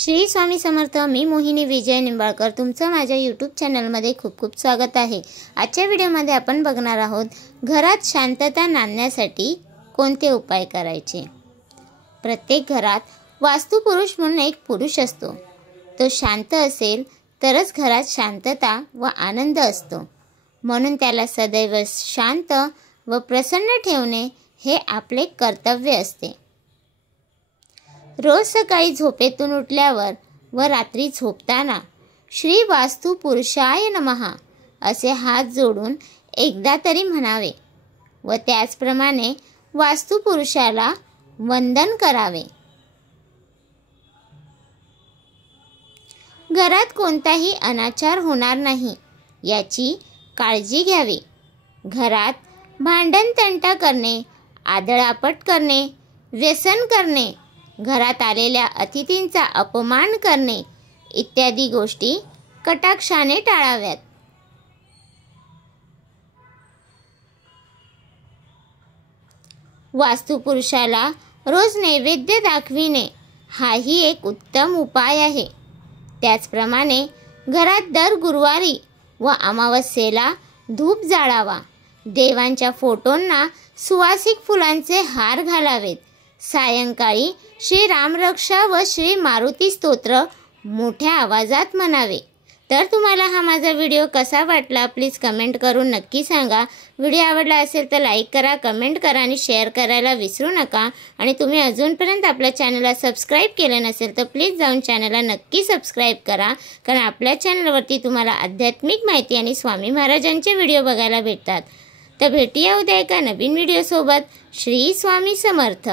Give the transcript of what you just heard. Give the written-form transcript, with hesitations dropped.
श्री स्वामी समर्थ। मी मोहिनी विजय निंबाळकर तुमचं माझ्या यूट्यूब चॅनलमध्ये खूप खूप स्वागत आहे। आजच्या व्हिडिओमध्ये आपण बघणार आहोत घरात शांतता नांदण्यासाठी कोणते उपाय करायचे। प्रत्येक घरात वास्तुपुरुष म्हणून एक पुरुष असतो। तो शांत असेल तरच घरात शांतता व आनंद असतो। म्हणून त्याला सदैव शांत व प्रसन्न ठेवणे हे आपले कर्तव्य असते। रोज सकाळी झोपेतून उठल्यावर व रात्री झोपताना श्री वास्तु पुरुषाय नमः असे हात जोडून एकदा तरी म्हणावे व त्याचप्रमाणे वास्तु पुरुषाला वंदन करावे। घरात कोणताही अनाचार होणार नाही याची काळजी घ्यावी। घरात भांडण तंटा करणे, आदळआपट करणे, व्यसन करणे, घरात आलेल्या अतिथींचा अपमान करणे इत्यादी गोष्टी कटाक्षाने टाळाव्यात। वास्तुपुरुषाला रोज नैवेद्य दाखविणे हाही एक उत्तम उपाय आहे। त्याचप्रमाणे घरात दर गुरुवारी व अमावस्येला धूप जाळावा। देवांच्या फोटोंना सुवासिक फुलांचे हार घालावेत। सायंकाळी श्री रामरक्षा व श्री मारुती स्तोत्र मोठ्या आवाजात म्हणावे। तर तुम्हाला हा माझा व्हिडिओ कसा वाटला प्लीज कमेंट करून नक्की सांगा। व्हिडिओ आवडला असेल तर लाईक करा, कमेंट करा आणि शेअर करायला विसरू नका। आणि तुम्ही अजूनपर्यंत आपल्या चॅनलला सबस्क्राईब केले नसेल तर प्लीज जाऊन चॅनलला नक्की सबस्क्राईब करा, कारण आपल्या चॅनलवरती तुम्हाला आध्यात्मिक माहिती आणि स्वामी महाराजांचे व्हिडिओ बघायला भेटतात। तर भेटूया उद्या एका नवीन व्हिडिओ सोबत। श्री स्वामी समर्थ।